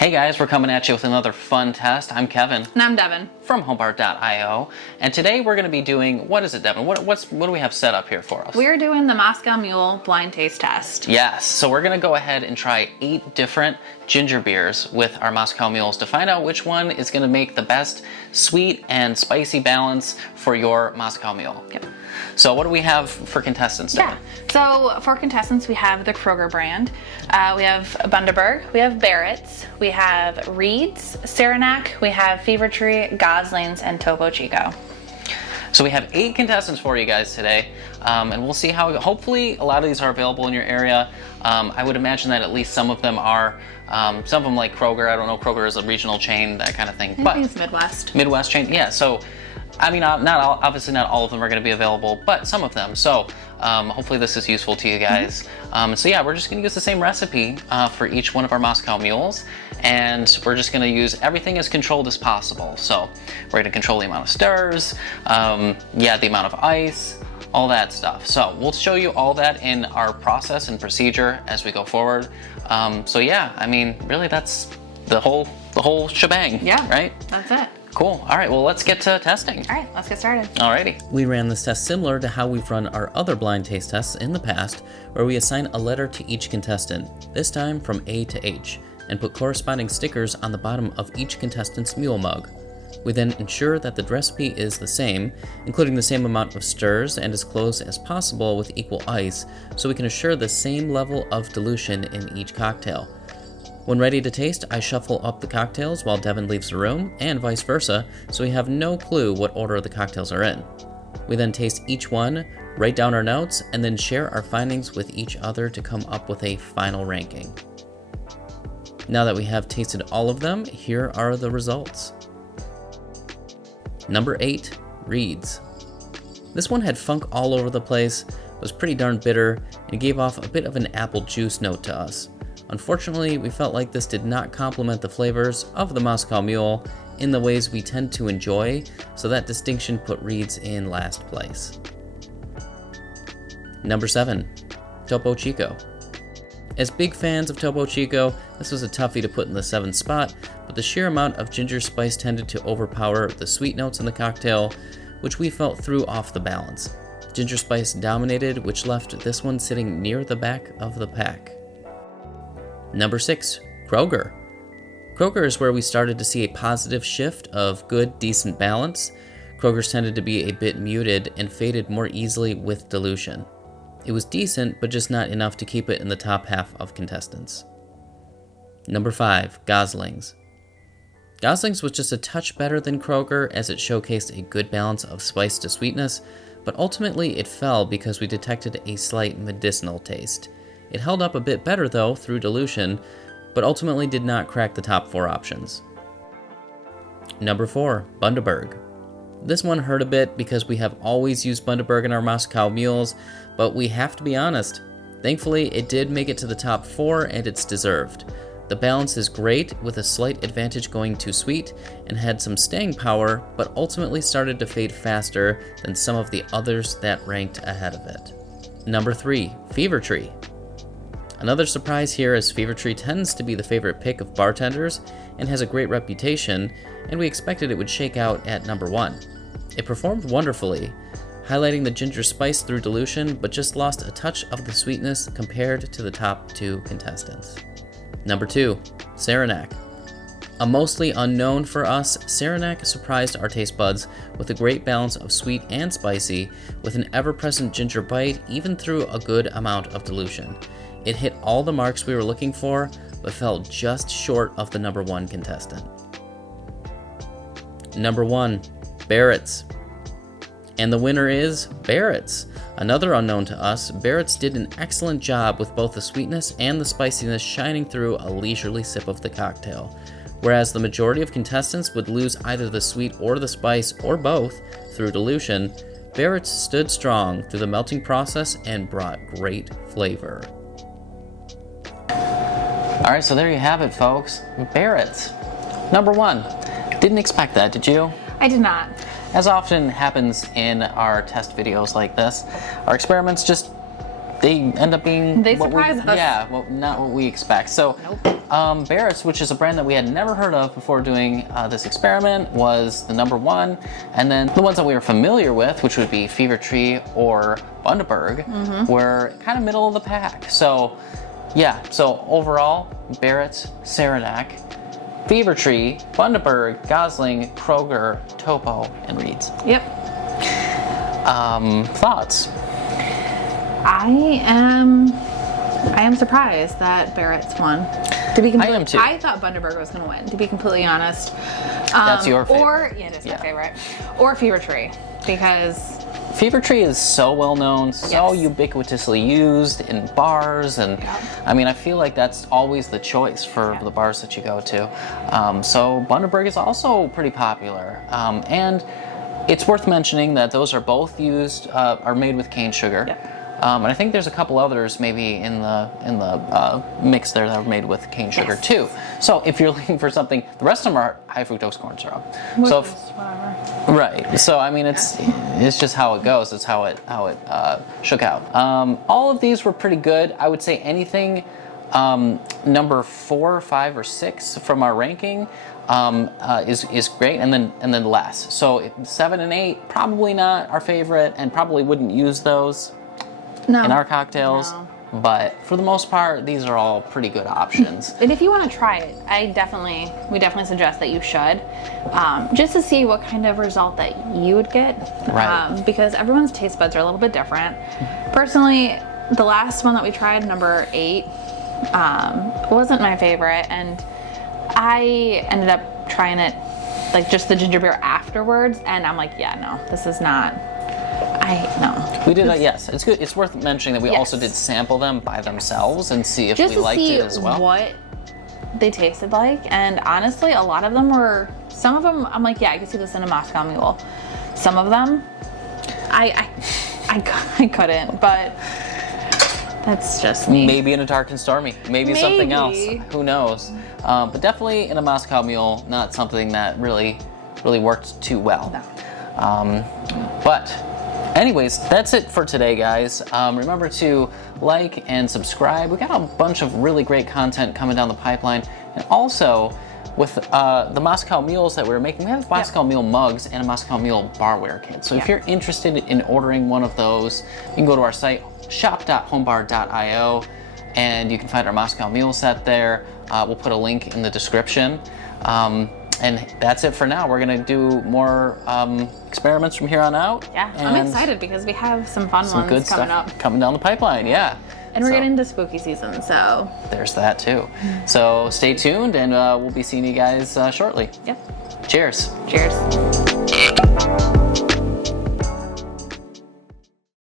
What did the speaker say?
Hey guys, we're coming at you with another fun test. I'm Kevin. And I'm Devin. From homebart.io. And today we're going to be doing, what is it, Devin? What do we have set up here for us? We're doing the Moscow Mule blind taste test. Yes, so we're going to go ahead and try 8 different ginger beers with our Moscow Mules to find out which one is going to make the best sweet and spicy balance for your Moscow Mule. Yep. So what do we have for contestants today? Yeah, so for contestants we have the Kroger brand, we have Bundaberg, we have Barritts, we have Reed's, Saranac, we have Fever Tree, Goslings, and Topo Chico. So we have 8 contestants for you guys today, and we'll see how, hopefully a lot of these are available in your area. I would imagine that at least some of them are. Some of them like Kroger, I don't know, Kroger is a regional chain, that kind of thing. I think it's Midwest. Midwest chain, yeah. So, I mean, obviously not all of them are going to be available, but some of them. So hopefully this is useful to you guys. So yeah, we're just going to use the same recipe for each one of our Moscow Mules, and we're just going to use everything as controlled as possible. So we're going to control the amount of stirs, the amount of ice, all that stuff. So we'll show you all that in our process and procedure as we go forward. So yeah, I mean, really that's the whole shebang. Yeah, right? That's it. Cool. All right, well, let's get to testing. All right, let's get started. Alrighty. We ran this test similar to how we've run our other blind taste tests in the past, where we assign a letter to each contestant, this time from A to H, and put corresponding stickers on the bottom of each contestant's mule mug. We then ensure that the recipe is the same, including the same amount of stirs and as close as possible with equal ice, so we can assure the same level of dilution in each cocktail. When ready to taste, I shuffle up the cocktails while Devin leaves the room, and vice versa, so we have no clue what order the cocktails are in. We then taste each one, write down our notes, and then share our findings with each other to come up with a final ranking. Now that we have tasted all of them, here are the results. Number 8, Reed's. This one had funk all over the place, was pretty darn bitter, and gave off a bit of an apple juice note to us. Unfortunately, we felt like this did not complement the flavors of the Moscow Mule in the ways we tend to enjoy, so that distinction put Reed's in last place. Number 7, Topo Chico. As big fans of Topo Chico, this was a toughie to put in the 7th spot, but the sheer amount of ginger spice tended to overpower the sweet notes in the cocktail, which we felt threw off the balance. Ginger spice dominated, which left this one sitting near the back of the pack. Number 6, Kroger. Kroger is where we started to see a positive shift of good, decent balance. Kroger's tended to be a bit muted and faded more easily with dilution. It was decent, but just not enough to keep it in the top half of contestants. Number 5, Goslings. Goslings was just a touch better than Kroger as it showcased a good balance of spice to sweetness, but ultimately it fell because we detected a slight medicinal taste. It held up a bit better though through dilution, but ultimately did not crack the top 4 options. Number 4, Bundaberg. This one hurt a bit because we have always used Bundaberg in our Moscow Mules, but we have to be honest. Thankfully, it did make it to the top 4 and it's deserved. The balance is great with a slight advantage going too sweet and had some staying power, but ultimately started to fade faster than some of the others that ranked ahead of it. Number 3, Fever Tree. Another surprise here as Fever Tree tends to be the favorite pick of bartenders and has a great reputation, and we expected it would shake out at number 1. It performed wonderfully, highlighting the ginger spice through dilution, but just lost a touch of the sweetness compared to the top 2 contestants. Number 2, Saranac. A mostly unknown for us, Saranac surprised our taste buds with a great balance of sweet and spicy, with an ever-present ginger bite even through a good amount of dilution. It hit all the marks we were looking for, but fell just short of the number 1 contestant. Number 1, Barritts. And the winner is Barritts. Another unknown to us, Barritts did an excellent job with both the sweetness and the spiciness shining through a leisurely sip of the cocktail. Whereas the majority of contestants would lose either the sweet or the spice, or both, through dilution, Barritts stood strong through the melting process and brought great flavor. All right, so there you have it, folks. Barritts. Number 1. Didn't expect that, did you? I did not. As often happens in our test videos like this, our experiments just they end up being They surprise us. Yeah, not what we expect. So, Barritts, which is a brand that we had never heard of before doing this experiment, was the number one. And then the ones that we were familiar with, which would be Fever Tree or Bundaberg, were kind of middle of the pack. So, yeah, so overall, Barritts, Saranac, Fever Tree, Bundaberg, Gosling, Kroger, Topo, and Reed's. Yep. Thoughts? I am surprised that Barritts won. I am too. I thought Bundaberg was going to win, to be completely honest. That's your favorite. It is my favorite. Or Fever Tree, because Fever Tree is so well known, so ubiquitously used in bars, and I mean, I feel like that's always the choice for the bars that you go to. So Bundaberg is also pretty popular, and it's worth mentioning that those are both are made with cane sugar. Yep. And I think there's a couple others maybe in the mix there that are made with cane sugar too. So if you're looking for something, the rest of them are high fructose corn syrup. Whatever. Right. So I mean, it's just how it goes. It's how it shook out. All of these were pretty good. I would say anything number 4, 5, or 6 from our ranking is great, and then less. So 7 and 8 probably not our favorite, and probably wouldn't use those in our cocktails. No. But for the most part, these are all pretty good options. And if you want to try it, we definitely suggest that you should, just to see what kind of result that you would get. Right. Because everyone's taste buds are a little bit different. Personally, the last one that we tried, number 8, wasn't my favorite, and I ended up trying it, like just the ginger beer afterwards, and I'm like, yeah, no, this is not. No. We did that, yes. It's good. It's worth mentioning that we also did sample them by themselves and see if just we liked it as well. What they tasted like, and honestly, a lot of them some of them, I'm like, yeah, I could see this in a Moscow Mule. Some of them, I couldn't, but that's just me. Maybe in a dark and stormy. Maybe something else. Who knows? But definitely in a Moscow Mule, not something that really worked too well. No. But anyways, that's it for today, guys. Remember to like and subscribe. We got a bunch of really great content coming down the pipeline. And also, with the Moscow Mules that we were making, we have Moscow Mule mugs and a Moscow Mule barware kit. So if you're interested in ordering one of those, you can go to our site, shop.homebar.io, and you can find our Moscow Mule set there. We'll put a link in the description. And that's it for now. We're gonna do more experiments from here on out. Yeah, I'm excited because we have some fun ones good coming stuff up. Coming down the pipeline, yeah. And we're getting into spooky season, so. There's that too. So stay tuned, and we'll be seeing you guys shortly. Yep. Cheers. Cheers.